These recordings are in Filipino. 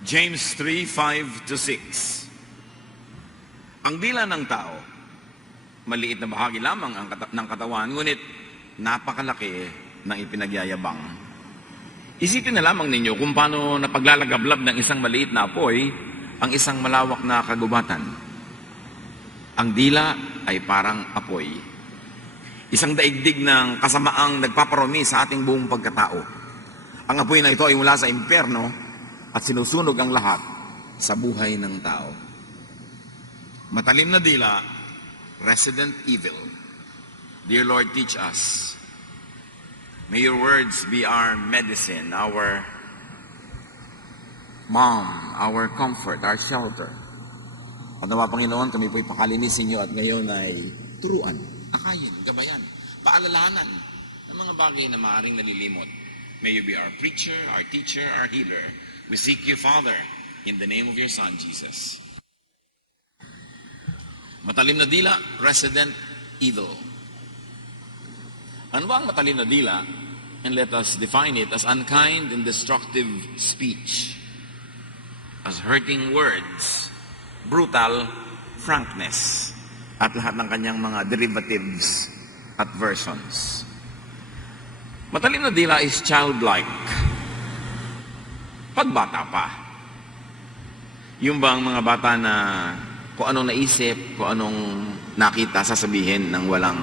James 3:5-6. Ang dila ng tao, maliit na bahagi lamang ng katawan, ngunit napakalaki ng ipinagyayabang. Isipin na lamang ninyo kung paano napaglalagablab ng isang maliit na apoy ang isang malawak na kagubatan. Ang dila ay parang apoy. Isang daigdig ng kasamaang nagpaparumi sa ating buong pagkatao. Ang apoy na ito ay mula sa impyerno at sinusunog ang lahat sa buhay ng tao. Matalim na dila, resident evil. Dear Lord, teach us. May your words be our medicine, our balm, our comfort, our shelter. At nawa, Panginoon, kami po'y pakalinisin niyo at ngayon ay turuan, akayin, gabayan, paalalahanan ng mga bagay na maaaring nalilimot. May you be our preacher, our teacher, our healer. We seek you, Father, in the name of your Son, Jesus. Matalim na dila, resident evil. Ano ba ang matalim na dila? And let us define it as unkind and destructive speech, as hurting words, brutal frankness, at lahat ng kanyang mga derivatives at versions. Matalim na dila is childlike. Pagbata pa. Yung bang mga bata na kung anong naisip, kung anong nakita, sasabihin ng walang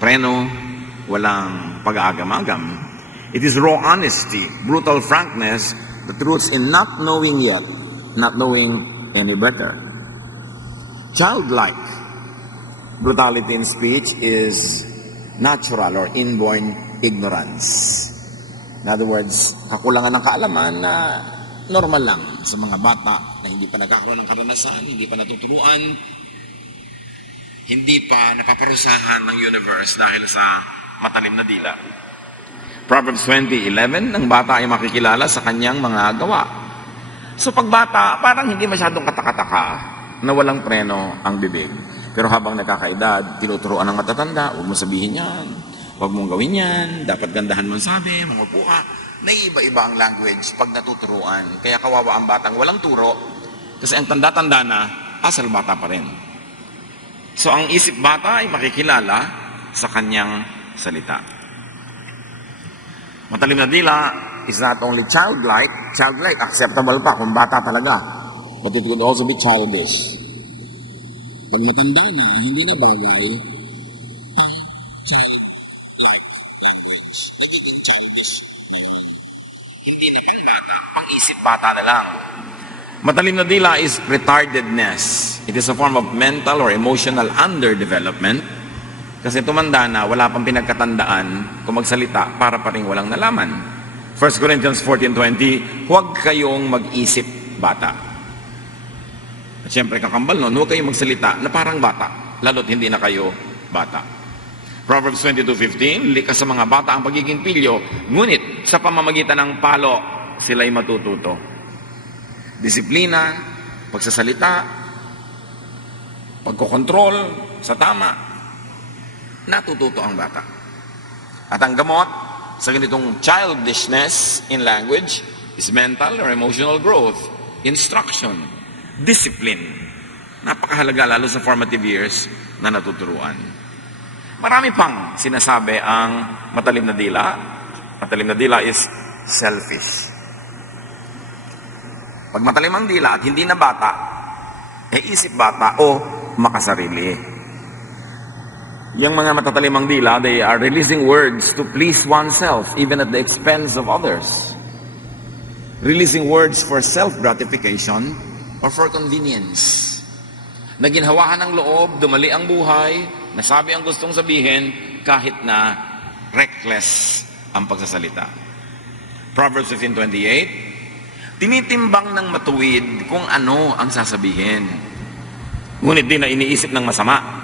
preno, walang pag-aagam-agam. It is raw honesty, brutal frankness, that roots in not knowing yet, not knowing any better. Childlike brutality in speech is natural or inborn ignorance. In other words, kakulangan ng kaalaman na normal lang sa mga bata na hindi pa nagkakaroon ng karanasan, hindi pa natuturuan, hindi pa napaparusahan ng universe dahil sa matalim na dila. Proverbs 20:11, ang bata ay makikilala sa kanyang mga gawa. So pag bata, parang hindi masyadong katakataka na walang preno ang bibig. Pero habang nagkakaedad, tinuturuan ng matatanda, huwag mo sabihin yan, huwag mong gawin yan, dapat gandahan mo sabi, mangupo ka. Naiiba-iba ang language pag natuturuan. Kaya kawawa ang batang walang turo, kasi ang tanda-tanda na, asal bata pa rin. So ang isip bata ay makikilala sa kanyang salita. Matalim na dila is not only childlike, acceptable pa kung bata talaga, but it could also be childish. Pag matanda na, hindi na bagay, hindi na pang bata, pang-isip bata na lang. Matalim na dila is retardedness. It is a form of mental or emotional underdevelopment. Kasi tumanda na, wala pang pinagkatandaan kung magsalita para pa rin walang nalaman. 1 Corinthians 14:20, huwag kayong mag-isip bata. At syempre kakambal nun, huwag kayong magsalita na parang bata, lalo't hindi na kayo bata. Proverbs 22:15, likas sa mga bata ang pagiging pilyo, ngunit sa pamamagitan ng palo, sila'y matututo. Disiplina, pagsasalita, pagkokontrol sa tama, natututo ang bata. At ang gamot sa ganitong childishness in language is mental or emotional growth, instruction, discipline. Napakahalaga lalo sa formative years na natuturuan. Marami pang sinasabi ang matalim na dila. Matalim na dila is selfish. Pag matalim ang dila at hindi na bata, isip bata o makasarili. Yung mga matatalimang dila, they are releasing words to please oneself, even at the expense of others. Releasing words for self-gratification or for convenience. Naginhawahan ng loob, dumali ang buhay, nasabi ang gustong sabihin, kahit na reckless ang pagsasalita. Proverbs 15:28, tinitimbang ng matuwid kung ano ang sasabihin. Ngunit di na iniisip ng masama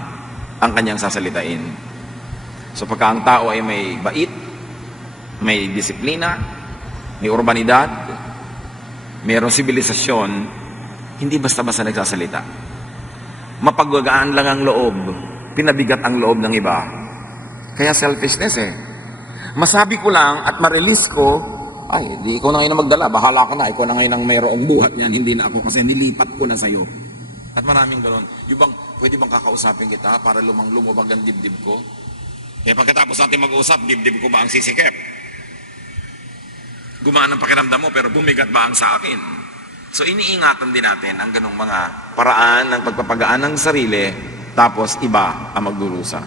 ang kanyang sasalitain. So pagka ang tao ay may bait, may disiplina, may urbanidad, mayroong sibilisasyon, hindi basta-basta nagsasalita. Mapagwagaan lang ang loob, pinabigat ang loob ng iba. Kaya selfishness Masabi ko lang at ma-release ko Ay, di ikaw na ngayon na magdala. Bahala ka na. Ikaw na ngayon ang mayroong buhat niyan. Hindi na ako kasi nilipat ko na sa'yo. At maraming gano'n. Yung bang, pwede bang kakausapin kita para lumabag ang dibdib ko? Kaya pagkatapos natin mag-usap, dibdib ko ba ang sisikip? Gumaan ang pakiramdam mo pero bumigat ba ang sa akin? So iniingatan din natin ang ganong mga paraan ng pagpapagaan ng sarili tapos iba ang magdurusa.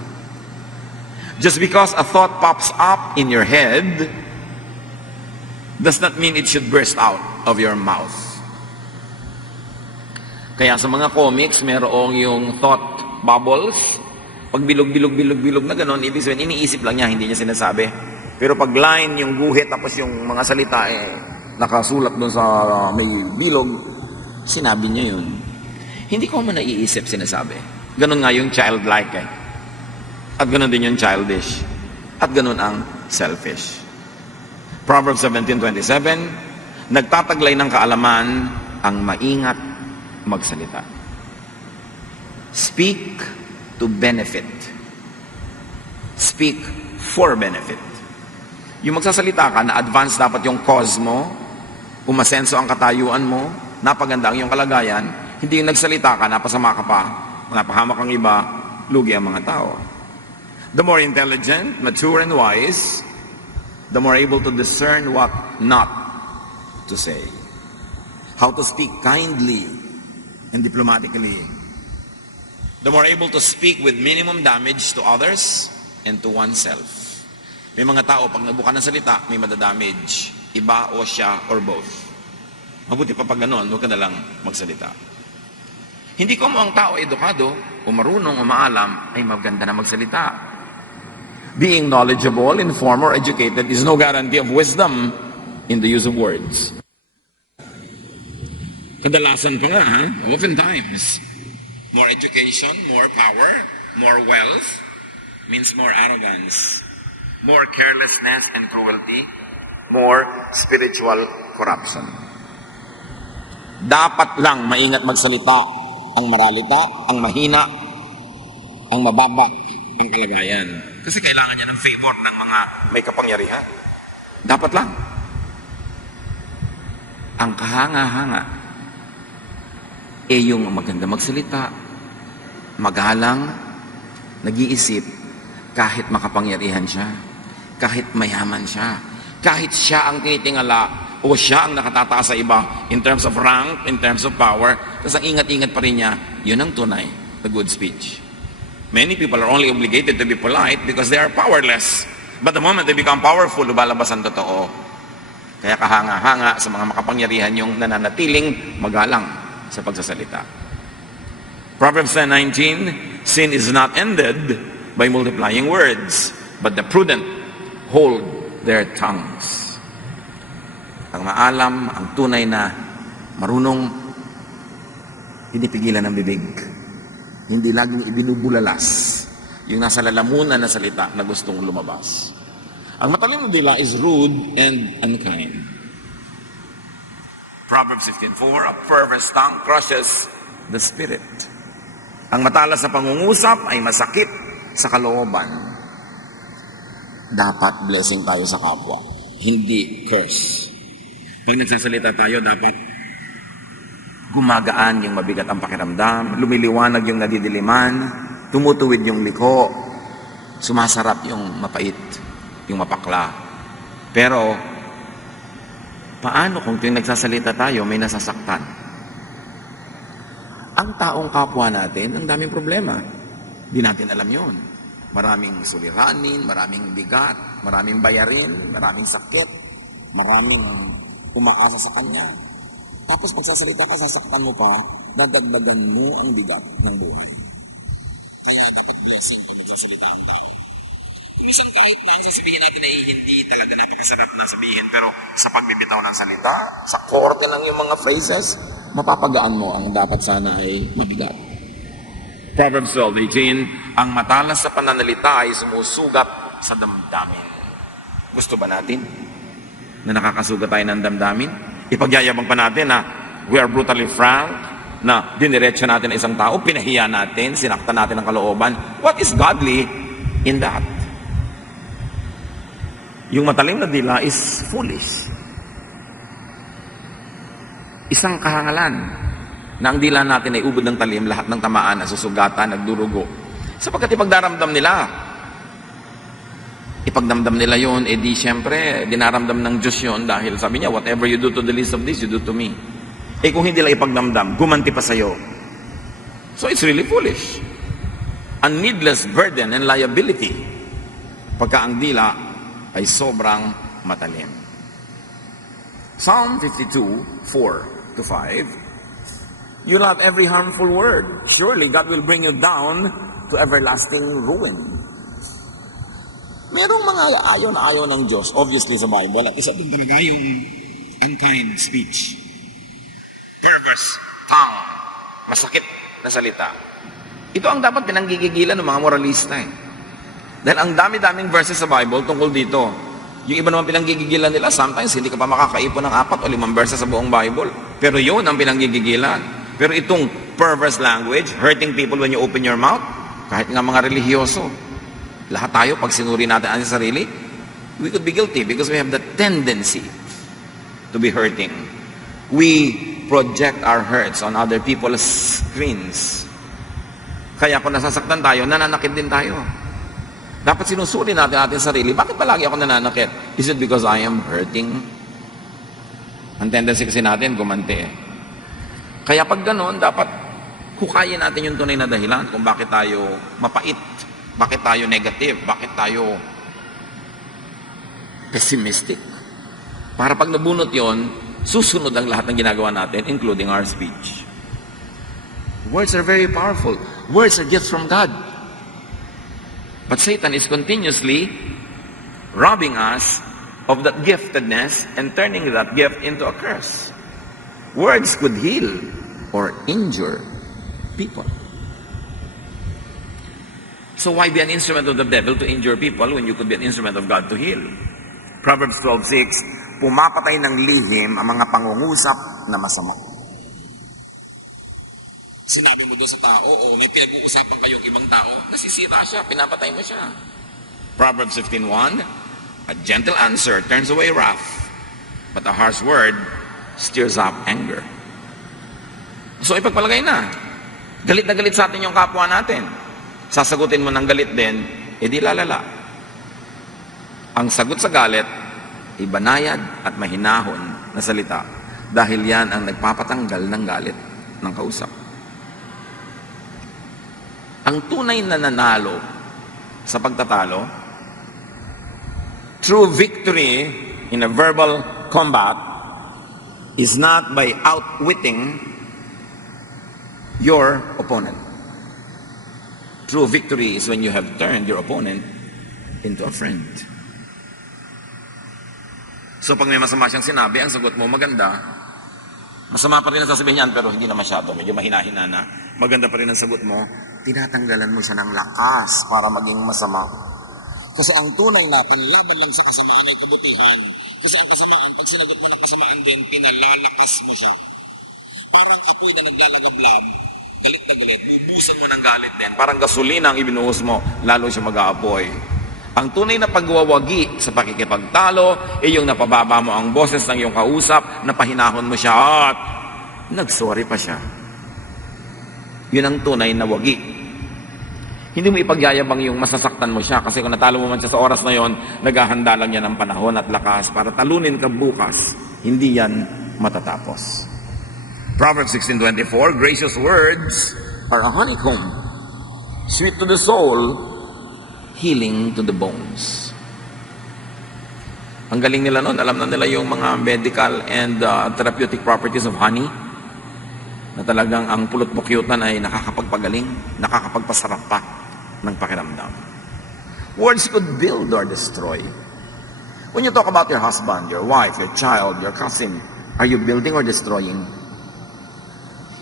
Just because a thought pops up in your head does not mean it should burst out of your mouth. Kaya sa mga comics, merong yung thought bubbles. Pag bilog na gano'n, ibig sabihin, iniisip lang niya, hindi niya sinasabi. Pero pag line, yung guhit, tapos yung mga salita, nakasulat doon sa may bilog, sinabi niya yun. Hindi ko man naiisip sinasabi. Ganon nga yung childlike At ganon din yung childish. At ganon ang selfish. Proverbs 17:27, nagtataglay ng kaalaman ang maingat magsalita. Speak to benefit. Speak for benefit. Yung magsasalita ka na advance dapat yung cause mo, umasenso ang katayuan mo, napaganda ang iyong kalagayan, hindi yung nagsalita ka, napasama ka pa, napahamak ang iba, lugi ang mga tao. The more intelligent, mature, and wise, the more able to discern what not to say. How to speak kindly and diplomatically. The more able to speak with minimum damage to others and to oneself. May mga tao, pag nabuka ng salita, may madadamage. Iba o siya or both. Mabuti pa pag ganon, huwag ka na lang magsalita. Hindi ko mo ang tao edukado, o marunong, o maalam, ay maganda na magsalita. Being knowledgeable, informed, or educated is no guarantee of wisdom in the use of words. Kadalasan pa nga, oftentimes, more education, more power, more wealth, means more arrogance, more carelessness and cruelty, more spiritual corruption. Dapat lang maingat magsalita ang maralita, ang mahina, ang mababa, ang kalagayan. Kasi kailangan niya ng favor ng mga may kapangyarihan. Dapat lang. Ang kahanga-hanga yung maganda magsalita, magalang, nag-iisip, kahit makapangyarihan siya, kahit mayaman siya, kahit siya ang tinitingala o siya ang nakatataas sa iba in terms of rank, in terms of power, tapos ang ingat-ingat pa rin niya, yun ang tunay, the good speech. Many people are only obligated to be polite because they are powerless. But the moment they become powerful, lumalabas ang totoo. Kaya kahanga-hanga sa mga makapangyarihan yung nananatiling magalang sa pagsasalita. Proverbs 10:19, sin is not ended by multiplying words, but the prudent hold their tongues. Ang maalam, ang tunay na marunong, pinipigilan ng bibig. Hindi laging ibinubulalas yung nasa lalamunan na salita na gustong lumabas. Ang matalim na dila is rude and unkind. Proverbs 15:4, a perverse tongue crushes the spirit. Ang matalas na pangungusap ay masakit sa kalooban. Dapat blessing tayo sa kapwa, hindi curse. Pag nagsasalita tayo, dapat gumagaan yung mabigat ang pakiramdam, lumiliwanag yung nadidiliman, tumutuwid yung liko, sumasarap yung mapait, yung mapakla. Pero, paano kung tuwing nagsasalita tayo, may nasasaktan? Ang taong kapwa natin, ang daming problema. Di natin alam yun. Maraming suliranin, maraming bigat, maraming bayarin, maraming sakit, maraming umaasa sa kanya. Tapos magsasalita ka, sasaktan mo pa, dadagdagan mo ang bigat ng buhay. Kaya dapat blessing kung magsasalita ang tao. Minsan kahit sasabihin natin ay hindi talaga napakasarap na sabihin, pero sa pagbibitaw ng salita, sa korte lang yung mga phrases, mapapagaan mo ang dapat sana ay mabigat. Proverbs 12:18, ang matalas sa pananalita ay sumusugat sa damdamin. Gusto ba natin na nakakasugat tayo ng damdamin? Ipagyayabang pa natin na we are brutally frank, na diniretso natin isang tao, pinahiya natin, sinaktan natin ang kalooban. What is godly in that? Yung matalim na dila is foolish. Isang kahangalan na ang dila natin ay ubod ng talim, lahat ng tamaan, nasusugatan, nagdurugo. Sapagkat ipagdaramdam nila. Ipagdamdam nila yon, di siyempre, dinaramdam ng Diyos yon dahil sabi niya, whatever you do to the least of this, you do to me. Kung hindi lang ipagdamdam, gumanti pa sa'yo. So it's really foolish. A needless burden and liability pagka ang dila ay sobrang matalim. Psalm 52, 4-5. You love every harmful word. Surely God will bring you down to everlasting ruin. Merong mga ayaw na ayaw ng Diyos, obviously sa Bible, at isa doon talaga yung unkind speech. Perverse tongue. Masakit na salita. Ito ang dapat pinanggigigilan ng mga moralista eh. Dahil ang dami-daming verses sa Bible tungkol dito. Yung iba naman pinanggigigilan nila, sometimes hindi ka pa makakaipon ng 4 o 5 verses sa buong Bible. Pero yun ang pinanggigigilan. Pero itong perverse language, hurting people when you open your mouth, kahit nga mga religyoso, lahat tayo, pag sinuri natin ang sarili, we could be guilty because we have the tendency to be hurting. We project our hurts on other people's screens. Kaya kung nasasaktan tayo, nananakit din tayo. Dapat sinusuri natin ating sarili. Bakit palagi ako nananakit? Is it because I am hurting? Ang tendency kasi natin, gumanti eh. Kaya pag ganoon, dapat hukayin natin yung tunay na dahilan kung bakit tayo mapait, bakit tayo negative, bakit tayo pessimistic. Para pag nabunot yon, susunod ang lahat ng ginagawa natin, including our speech. Words are very powerful. Words are gifts from God. But Satan is continuously robbing us of that giftedness and turning that gift into a curse. Words could heal or injure people. So why be an instrument of the devil to injure people when you could be an instrument of God to heal? Proverbs 12:6, pumapatay ng lihim ang mga pangungusap na masama. Sinabi mo doon sa tao, o may pinag-uusapan kayong ibang tao, nasisira siya, pinapatay mo siya. Proverbs 15:1, a gentle answer turns away wrath, but a harsh word stirs up anger. So ipagpalagay na, galit na galit sa atin yung kapwa natin. Sasagutin mo ng galit din, edi lalala. Ang sagot sa galit, ibanayad at mahinahon na salita, dahil yan ang nagpapatanggal ng galit ng kausap. Ang tunay na nanalo sa pagtatalo, true victory in a verbal combat is not by outwitting your opponent. True victory is when you have turned your opponent into a friend. So pag may masama siyang sinabi, ang sagot mo maganda, masama pa rin ang sasabihin niyan, pero hindi na masyado, medyo mahina-hina na, maganda pa rin ang sagot mo, tinatanggalan mo siya ng lakas para maging masama. Kasi ang tunay na panlaban lang sa kasamaan ay kabutihan. Kasi ang kasamaan, pag sinagot mo ng kasamaan din, pinalalakas mo siya. Parang apoy na naglalagablab, galit na galit, bubusan mo ng galit din. Parang gasolina ang ibinuhos mo, lalo siya mag-aapoy. Ang tunay na pagwawagi sa pakikipagtalo ay yung napababa mo ang boses ng iyong kausap, napahinahon mo siya at nagsorry pa siya. Yun ang tunay na wagi. Hindi mo ipagyayabang yung masasaktan mo siya kasi kung natalo mo man siya sa oras na yon, naghahanda lang yan ng panahon at lakas para talunin ka bukas. Hindi yan matatapos. Proverbs 16:24, gracious words are a honeycomb, sweet to the soul, healing to the bones. Ang galing nila nun, alam na nila yung mga medical and therapeutic properties of honey, na talagang ang pulot-pukyutan ay nakakapagpagaling, nakakapagpasarap pa ng pakiramdam. Words could build or destroy. When you talk about your husband, your wife, your child, your cousin, are you building or destroying?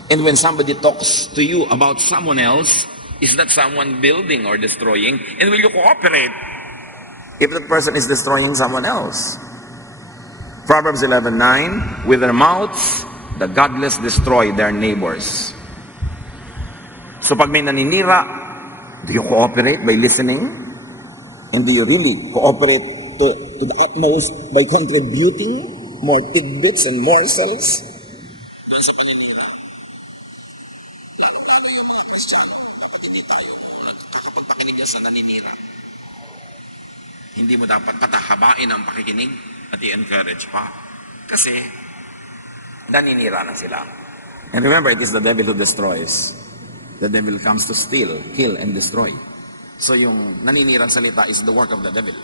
And when somebody talks to you about someone else, is that someone building or destroying? And will you cooperate if that person is destroying someone else? Proverbs 11:9, with their mouths, the godless destroy their neighbors. So pag may naninira, do you cooperate by listening? And do you really cooperate to the utmost by contributing more tidbits and morsels sa naninira. Hindi mo dapat patahabain ang pakikinig at i-encourage pa. Kasi, naninira na sila. And remember, it is the devil who destroys. The devil comes to steal, kill, and destroy. So yung naninirang salita is the work of the devil.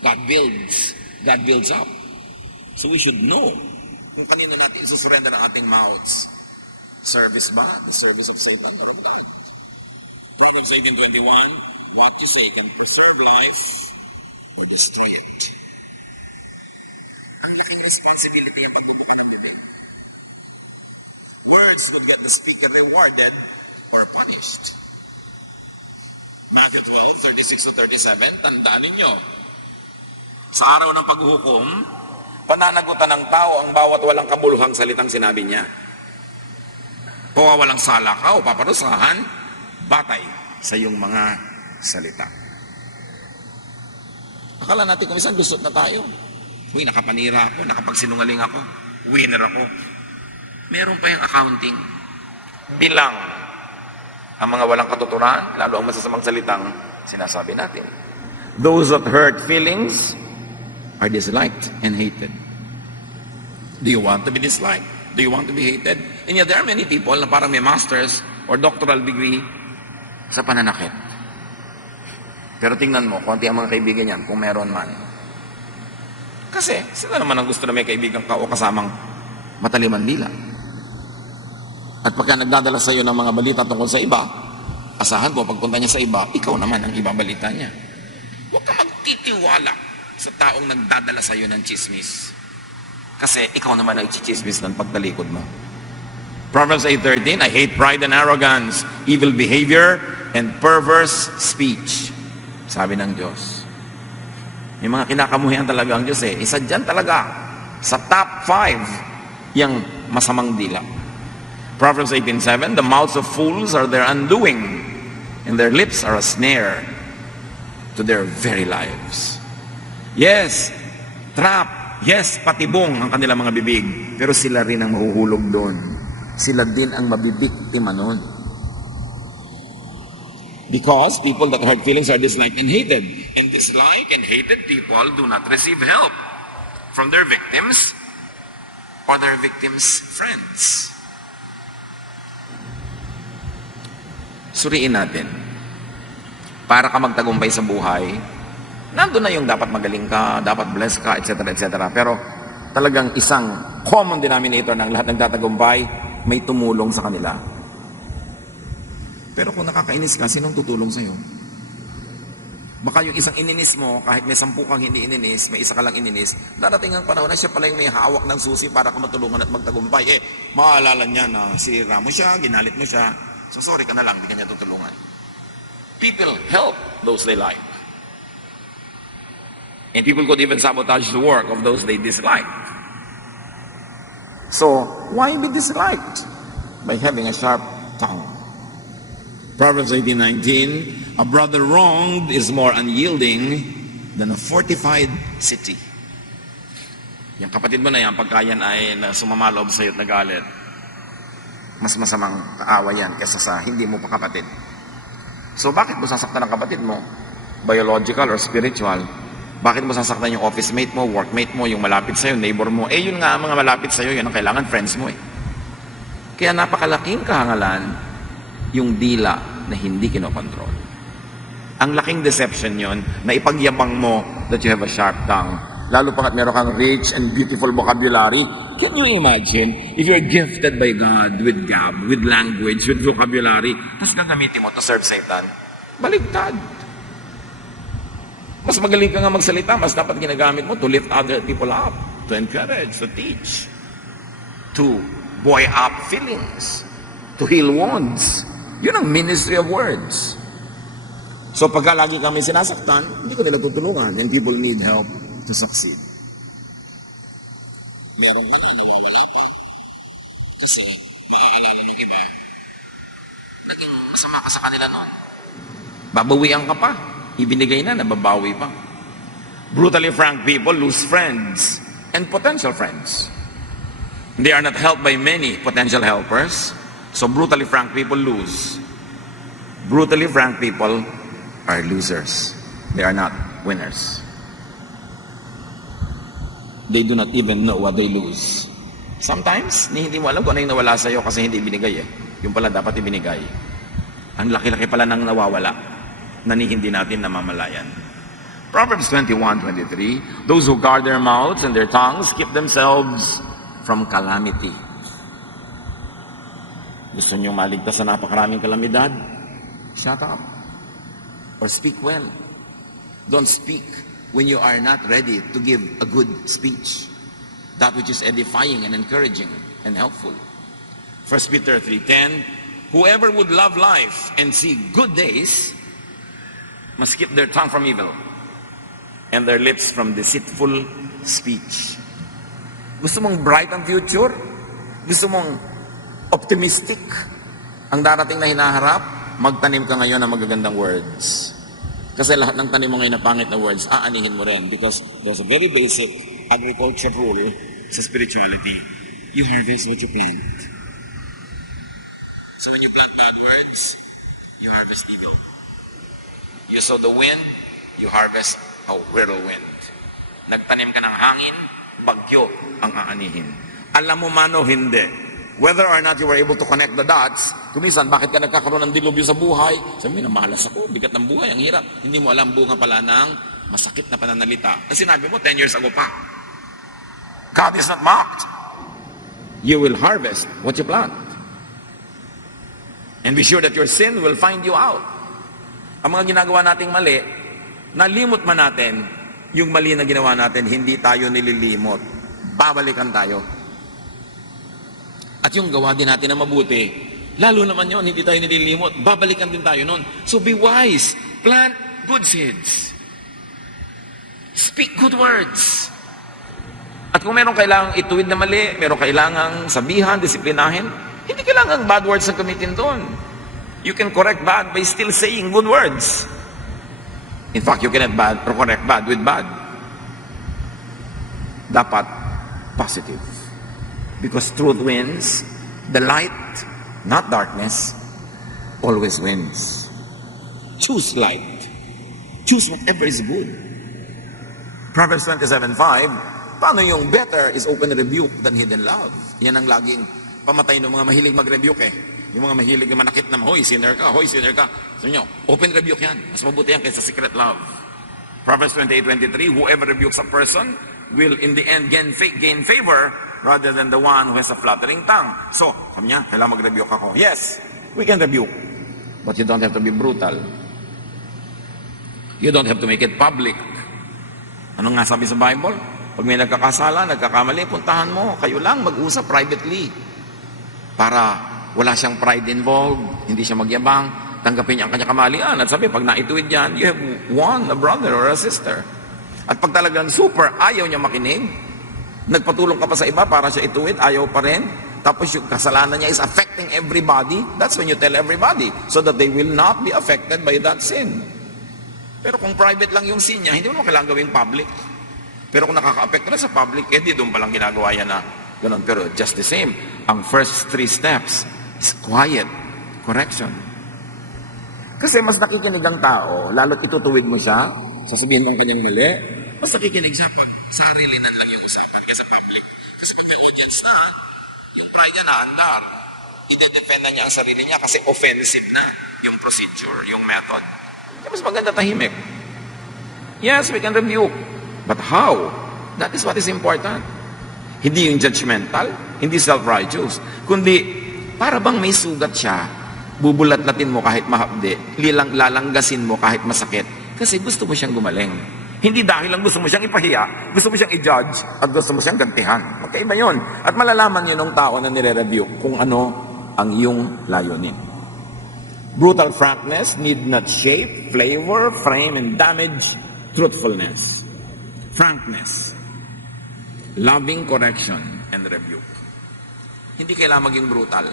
God builds up. So we should know kung kanino natin isusurrender ang ating mouths. Service ba? The service of Satan or of God? Proverbs 18:21, what you say can preserve life or destroy it. Ang laking responsibility ang pagbubuka ng bibig. Words would get the speaker rewarded or punished. Matthew 12:36-37, tandaan ninyo. Sa araw ng paghuhukom, pananagutan ng tao ang bawat walang kabuluhang salitang sinabi niya. Walang sala ka o paparusahan, batay sa iyong mga salita. Akala natin kung isang gusot na tayo. Uy, nakapanira ako, nakapagsinungaling ako, winner ako. Meron pa yung accounting. Bilang ang mga walang katuturan, lalo ang masasamang salitang sinasabi natin. Those that hurt feelings are disliked and hated. Do you want to be disliked? Do you want to be hated? And yet there are many people na parang may master's or doctoral degree sa pananakit. Pero tingnan mo, konti ang mga kaibigan yan, kung meron man. Kasi sila naman ang gusto na may kaibigan ka o kasamang mataliman dila. At pagka nagdadala sa iyo ng mga balita tungkol sa iba, asahan mo, pagpunta niya sa iba, ikaw naman ang ibabalita niya. Huwag ka magtitiwala sa taong nagdadala sa iyo ng chismis. Kasi ikaw naman ang chismis ng pagtalikod mo. Proverbs 8:13, I hate pride and arrogance, evil behavior, and perverse speech. Sabi ng Diyos. May mga kinakamuhian talaga ang Diyos eh. Isa dyan talaga, sa top 5, yung masamang dila. Proverbs 18:7, the mouths of fools are their undoing, and their lips are a snare to their very lives. Yes, trap. Yes, patibong ang kanilang mga bibig. Pero sila rin ang mahuhulog doon. Sila din ang mabibiktima noon. Because people that hurt feelings are disliked and hated. And disliked and hated people do not receive help from their victims or their victims' friends. Suriin natin. Para ka magtagumpay sa buhay, nandun na yung dapat magaling ka, dapat blessed ka, etc. etc. Pero talagang isang common denominator ng lahat ng tatagumpay, may tumulong sa kanila. Pero kung nakakainis ka, sinong tutulong sa'yo? Baka yung isang ininis mo, kahit may 10 kang hindi ininis, may isa ka lang ininis, darating ang panahon na siya pala yung may hawak ng susi para ka matulungan at magtagumpay. Maalala niya na sinira mo siya, ginalit mo siya, so sorry ka na lang, hindi ka niya tutulungan. People help those they like. And people could even sabotage the work of those they dislike. So, why be disliked? By having a sharp tongue. Proverbs 18:19, a brother wronged is more unyielding than a fortified city. Yung kapatid mo na yan, pagka yan ay sumamalob sa iyo at nagalit, mas masamang kaaway yan kaysa sa hindi mo pa kapatid. So bakit mo sasaktan ang kapatid mo? Biological or spiritual? Bakit mo sasaktan yung office mate mo, workmate mo, yung malapit sa'yo, neighbor mo? Yun nga, mga malapit sa'yo, yun ang kailangan, friends mo eh. Kaya napakalaking kahangalan yung dila na hindi kinokontrol. Ang laking deception yon na ipagyabang mo that you have a sharp tongue. Lalo pa at meron kang rich and beautiful vocabulary. Can you imagine if you're gifted by God with gab, with language, with vocabulary, tapos gagamitin mo to serve Satan? Baligtad. Mas magaling ka nga magsalita, mas dapat ginagamit mo to lift other people up, to encourage, to teach, to buoy up feelings, to heal wounds. Yun ang ministry of words. So pagka lagi kami sinasaktan, hindi ko nila tutulungan and people need help to succeed. Meron ka na mawala pa. Kasi maaalala ng iba, naging masama ka sa kanila noon. Babawian ka pa. Ibinigay na, nababawi pa. Brutally frank people lose friends and potential friends. They are not helped by many potential helpers. So brutally frank people lose. Brutally frank people are losers. They are not winners. They do not even know what they lose. Sometimes, hindi mo alam kung ano yung nawala sa'yo kasi hindi binigay eh. Yung pala dapat ibinigay. Ang laki-laki pala nang nawawala na hindi natin namamalayan. Proverbs 21:23, those who guard their mouths and their tongues keep themselves from calamity. Gusto nyo maligtas sa napakaraming kalamidad? Shut up. Or speak well. Don't speak when you are not ready to give a good speech. That which is edifying and encouraging and helpful. 1 Peter 3:10, whoever would love life and see good days must keep their tongue from evil and their lips from deceitful speech. Gusto mong bright ang future? Gusto mong optimistic ang darating na hinaharap? Magtanim ka ngayon ng magagandang words. Kasi lahat ng tanim mo ngayon na pangit na words, aanihin mo rin. Because there's a very basic agriculture rule sa spirituality. You harvest what you plant. So when you plant bad words, you harvest evil. You sow the wind, you harvest a whirlwind. Nagtanim ka ng hangin, bagyo ang aanihin. Alam mo man o hindi, whether or not you were able to connect the dots, kumisan, bakit ka nagkakaroon ng dilubyo sa buhay? Sabi mo, namalas ako, bigat ng buhay, ang hirap. Hindi mo alam, bunga pala ng masakit na pananalita. Kasi sinabi mo, 10 years ago pa. God is not mocked. You will harvest what you plant. And be sure that your sin will find you out. Ang mga ginagawa nating mali, nalimot man natin, yung mali na ginawa natin, hindi tayo nililimot. Babalikan tayo. At yung gawa din natin na mabuti, lalo naman yun, hindi tayo nililimot. Babalikan din tayo nun. So be wise. Plant good seeds. Speak good words. At kung meron kailangang ituwid na mali, meron kailangang sabihan, disiplinahin, hindi kailangang bad words ang gamitin doon. You can correct bad by still saying good words. In fact, you cannot correct bad with bad. Dapat positive. Because truth wins, the light, not darkness, always wins. Choose light. Choose whatever is good. Proverbs 27:5, paano yung better is open rebuke than hidden love? Yan ang laging pamatay ng mga mahilig mag-rebuke eh. Yung mga mahilig na manakit na, hoy, sinner ka, hoy, sinner ka. Sabi nyo, open rebuke yan. Mas mabuti yan kaysa secret love. Proverbs 28:23, whoever rebukes a person will in the end gain favor rather than the one who has a flattering tongue. So, sabi niya, kailangan mag-rebuke ako. Yes, we can rebuke. But you don't have to be brutal. You don't have to make it public. Ano nga sabi sa Bible? Pag may nagkakasala, nagkakamali, puntahan mo. Kayo lang mag-usap privately. Para wala siyang pride involved, hindi siya magyabang, tanggapin niya ang kanyang kamalian. At sabi, pag naituwid yan, you have won a brother or a sister. At pag talagang super ayaw niya makinig, nagpatulong ka pa sa iba para siya ituwid, ayaw pa rin, tapos yung kasalanan niya is affecting everybody, that's when you tell everybody, so that they will not be affected by that sin. Pero kung private lang yung sin niya, hindi mo kailangan gawing public. Pero kung nakaka-affect na sa public, eh di doon palang ginagawa yan na ganun. Pero just the same, ang first 3 steps is quiet, correction. Kasi mas nakikinig ang tao, lalo't itutuwid mo siya, sasabihin mo ang kanyang mali, mas nakikinig siya pa. Sarili na lang yung usapan kaysa public. Kasi pag may audience na, yung pride niya naandar, ide-defend na niya ang sarili niya kasi offensive na yung procedure, yung method. Kaya mas maganda tahimik. Yes, we can rebuke. But how? That is what is important. Hindi yung judgmental, hindi self-righteous, kundi para bang may sugat siya, bubulat-latin mo kahit mahapde, lalanggasin mo kahit masakit, kasi gusto mo siyang gumaling. Hindi dahil lang gusto mo siyang ipahiya, gusto mo siyang i-judge, at gusto mo siyang gantihan. Magkaiba yun. At malalaman yun ng tao na nire-review kung ano ang iyong layunin. Brutal frankness need not shape, flavor, frame, and damage truthfulness. Frankness. Loving correction and rebuke. Hindi kailangan maging brutal.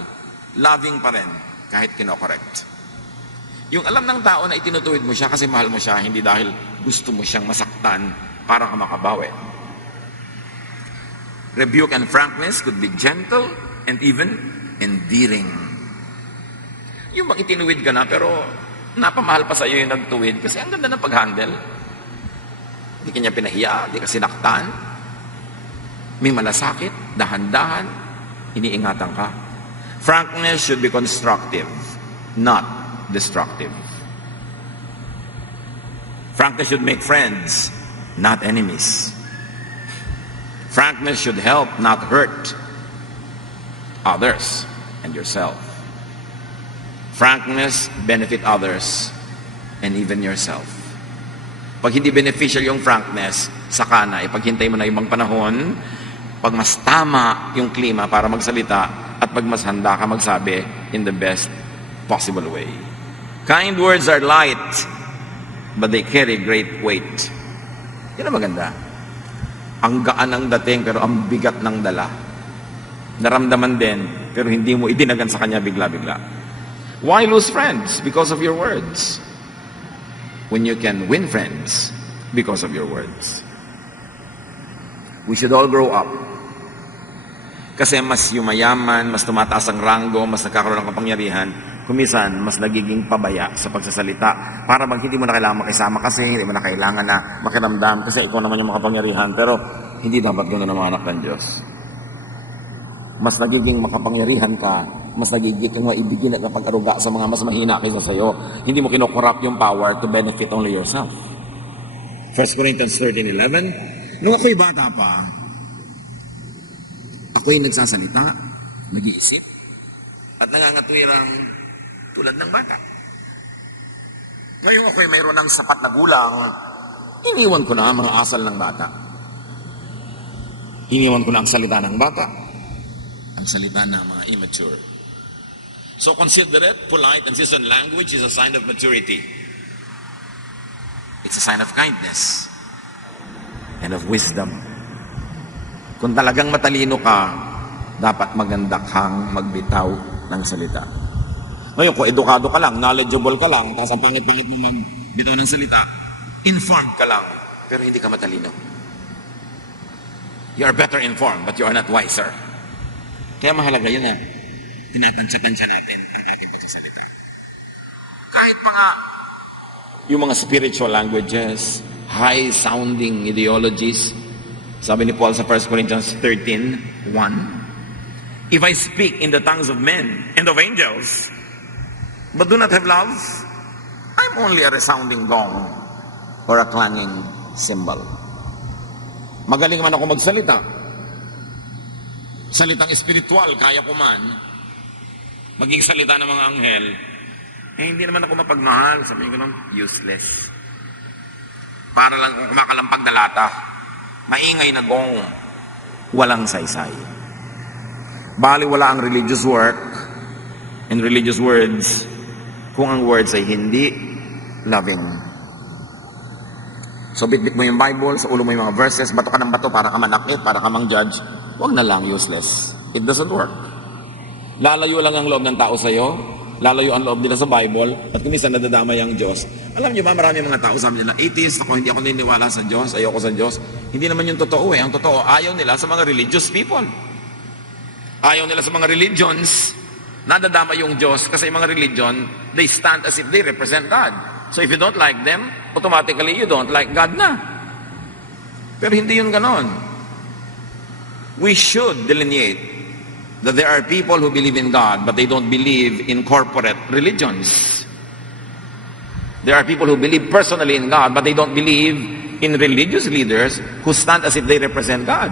Loving pa rin kahit kinokorrect. Yung alam ng tao na itinutuwid mo siya kasi mahal mo siya, hindi dahil gusto mo siyang masaktan para ka makabawi. Rebuke and frankness could be gentle and even endearing. Yung bang itinuwid ka na pero napamahal pa sa'yo yung nagtuwid kasi ang ganda ng pag-handle. Hindi kanya pinahiya, hindi ka sinaktan. May malasakit, dahan-dahan, iniingatan ka. Frankness should be constructive, not destructive. Frankness should make friends, not enemies. Frankness should help, not hurt others and yourself. Frankness benefit others and even yourself. Pag hindi beneficial yung frankness, saka na, ipaghintay mo na ibang panahon, pag mas tama yung klima para magsalita, at pag mas handa ka magsabi in the best possible way. Kind words are light, but they carry great weight. Yan ang maganda. Ang gaan ng dating, pero ang bigat ng dala. Naramdaman din, pero hindi mo idinagan sa kanya bigla-bigla. Why lose friends? Because of your words. When you can win friends because of your words. We should all grow up. Kasi mas yumayaman, mas tumataas ang ranggo, mas nagkakaroon ng kapangyarihan, kumisan, mas nagiging pabaya sa pagsasalita. Para bang hindi mo na kailangan makisama kasi, hindi mo na kailangan na makiramdam kasi ikaw naman yung makapangyarihan. Pero hindi dapat ganoon ang mga anak ng Diyos. Mas nagiging makapangyarihan ka, mas nagiging kang maibigin at napag-aruga sa mga mas mahina kaysa sa'yo. Hindi mo kinokorrupt yung power to benefit only yourself. 1 Corinthians 13:11, nung ako'y bata pa, ako'y nagsasalita, nag-iisip, at nangangatwirang tulad ng bata. Ngayong ako'y mayroon ng sapat na gulang, iniwan ko na ang mga asal ng bata. Iniwan ko na ang salita ng bata, ang salita ng mga immature. So considerate, polite, and seasoned language is a sign of maturity. It's a sign of kindness and of wisdom. Kung talagang matalino ka, dapat maganda kang magbitaw ng salita. Ngayon, kung edukado ka lang, knowledgeable ka lang, tapos ang pangit-pangit mo magbitaw ng salita, informed ka lang, pero hindi ka matalino. You are better informed, but you are not wiser. Kaya mahalaga yun tinatansya-tansya natin ang ating pagsasalita. Kahit yung mga spiritual languages, high-sounding ideologies, sabi ni Paul sa 1 Corinthians 13:1, if I speak in the tongues of men and of angels, but do not have love, I'm only a resounding gong or a clanging cymbal. Magaling man ako magsalita. Salitang espiritual, kaya ko man. Maging salita ng mga anghel, hindi naman ako mapagmahal. Sabi ko nun, useless. Para lang kung kumakalampag na lata. Maingay na gong, walang saysay. Bali wala ang religious work and religious words kung ang words ay hindi loving. So bitbit mo yung Bible, sa ulo mo yung mga verses, bato ka ng bato para ka manakit, para ka mang judge, wag na lang, useless. It doesn't work. Lalayo lang ang loob ng tao sa'yo, lalayo ang loob nila sa Bible, at kumisan nadadamay ang Diyos. Alam niyo ba, marami mga tao sabi nila, atheist ako, hindi ako niniwala sa Diyos, ayoko sa Diyos. Hindi naman yung totoo Ang totoo, ayaw nila sa mga religious people. Ayaw nila sa mga religions, nadadama yung Diyos, kasi yung mga religion, they stand as if they represent God. So if you don't like them, automatically you don't like God na. Pero hindi yun ganon. We should delineate that there are people who believe in God, but they don't believe in corporate religions. There are people who believe personally in God, but they don't believe in religious leaders who stand as if they represent God.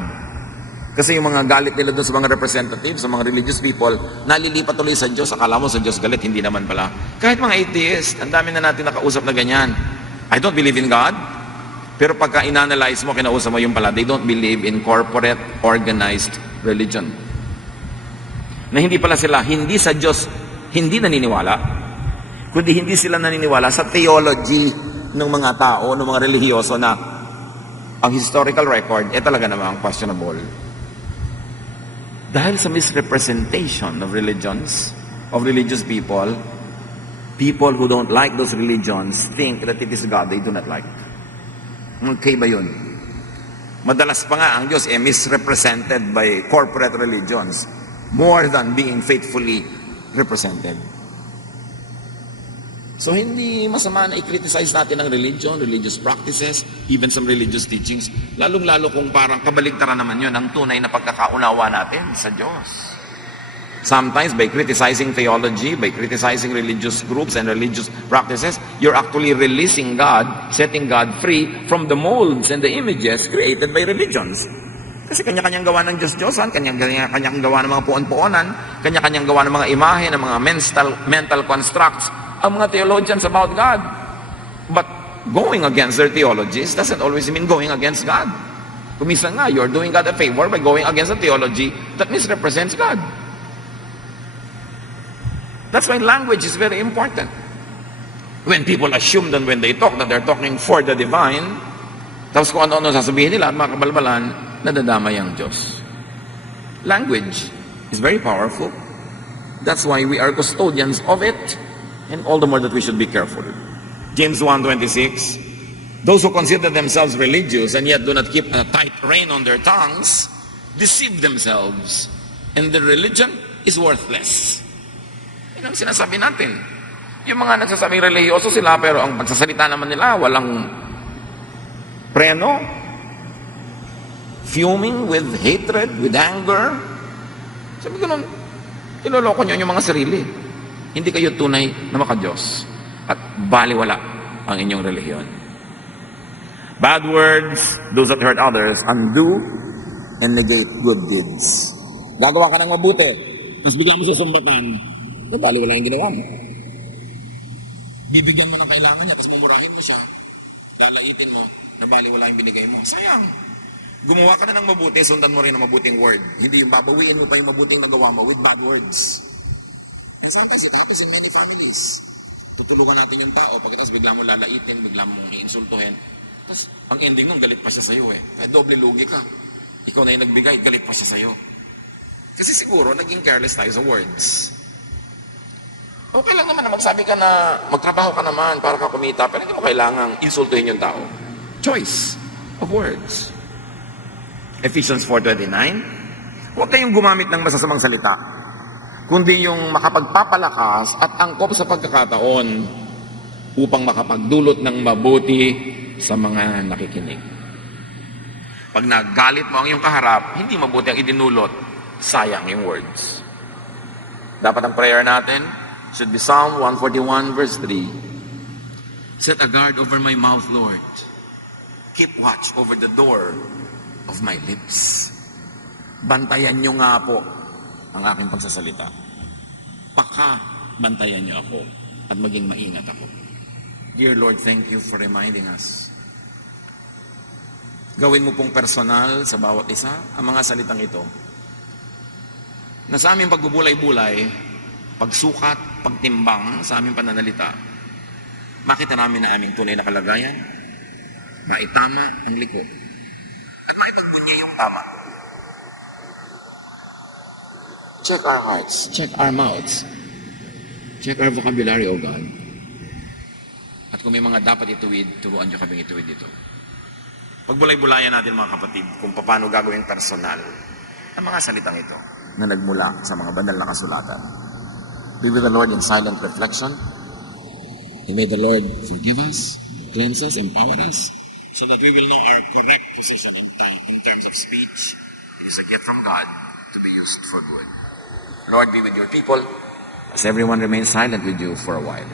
Kasi yung mga galit nila doon sa mga representatives, sa mga religious people, nalilipat tuloy sa Diyos. Akala mo sa Diyos galit, hindi naman pala. Kahit mga atheist, ang dami na natin nakausap na ganyan. I don't believe in God. Pero pagka inanalyze mo, kinausap mo yung pala, they don't believe in corporate, organized religion. Na hindi pala sila, hindi sa Diyos, hindi naniniwala, kundi hindi sila naniniwala sa theology ng mga tao, ng mga relihiyoso na ang historical record, talaga namang questionable. Dahil sa misrepresentation of religions, of religious people, people who don't like those religions think that it is God they do not like. Okay ba yun? Madalas pa nga ang Diyos misrepresented by corporate religions more than being faithfully represented. So hindi masama na i-criticize natin ang religion, religious practices, even some religious teachings, lalong-lalo kung parang kabaligtaran naman yun ang tunay na pagkakaunawa natin sa Diyos. Sometimes by criticizing theology, by criticizing religious groups and religious practices, you're actually releasing God, setting God free from the molds and the images created by religions. Kasi kanya-kanyang gawa ng Diyos-Diyosan, kanya-kanyang gawa ng mga puon-puonan, kanya-kanyang gawa ng mga imahe, ng mga mental constructs, ang mga theologians about God. But going against their theologies doesn't always mean going against God. Kuminsan nga, you're doing God a favor by going against a theology that misrepresents God. That's why language is very important. When people assume that when they talk, that they're talking for the divine, tapos kung ano-ano sasabihin nila at mga kabalbalan, nadadamay ang Diyos. Language is very powerful. That's why we are custodians of it, and all the more that we should be careful. James 1:26, those who consider themselves religious and yet do not keep a tight rein on their tongues deceive themselves, and their religion is worthless. Yan ang sinasabi natin. Yung mga nagsasabing religyoso sila pero ang pagsasalita naman nila walang preno, fuming with hatred, with anger. Sabi ko nun, iloloko nyo yung mga sarili. Hindi kayo tunay na makadiyos. At baliwala ang inyong relihiyon. Bad words, those that hurt others, undo and negate good deeds. Gagawa ka ng mabuti, tapos bigla mo susumbatan, baliwala yung ginawa mo. Bibigyan mo ng kailangan niya, tapos mumurahin mo siya, lalaitin mo, baliwala yung binigay mo. Sayang. Gumawa ka na ng mabuti, sundan mo rin ng mabuting word. Hindi yung babawiin mo pa yung mabuting nagawa mo with bad words. And sometimes it happens in many families. Tutulungan natin yung tao, pagkatapos bigla mo lalaitin, bigla mo iinsultuhin. Tapos, ang ending nun, galit pa siya sa'yo eh. Kaya doble lugi ka. Ikaw na yung nagbigay, galit pa siya sa'yo. Kasi siguro, naging careless tayo sa words. Okay lang naman na magsabi ka na, magtrabaho ka naman para ka kumita, pero hindi mo kailangang insultuhin yung tao. Choice of words. Ephesians 4:29, huwag kayong gumamit ng masasamang salita, kundi yung makapagpapalakas at angkop sa pagkakataon upang makapagdulot ng mabuti sa mga nakikinig. Pag nagalit mo ang iyong kaharap, hindi mabuti ang idinulot, sayang yung words. Dapat ang prayer natin should be Psalm 141 verse 3. Set a guard over my mouth, Lord. Keep watch over the door of my lips. Bantayan nyo nga po ang aking pagsasalita. Bantayan niyo ako at maging maingat ako. Dear Lord, thank you for reminding us. Gawin mo pong personal sa bawat isa ang mga salitang ito. Na sa aming pagbubulay-bulay, pagsukat, pagtimbang sa aming pananalita, makita namin na aming tunay na kalagayan, maitama ang likod, at maitubunya yung tama. Check our hearts, check our mouths, check our vocabulary, O God. At kung may mga dapat ituwid, turuan niyo kaming ituwid ito. Pagbulay-bulayan natin mga kapatid kung paano gagawin personal ang mga salitang ito na nagmula sa mga banal na kasulatan. Be with the Lord in silent reflection. And may the Lord forgive us, cleanse us, empower us, so that we will know our correct position of time in terms of speech is a gift from God to be used for good. Lord, be with your people as everyone remains silent with you for a while.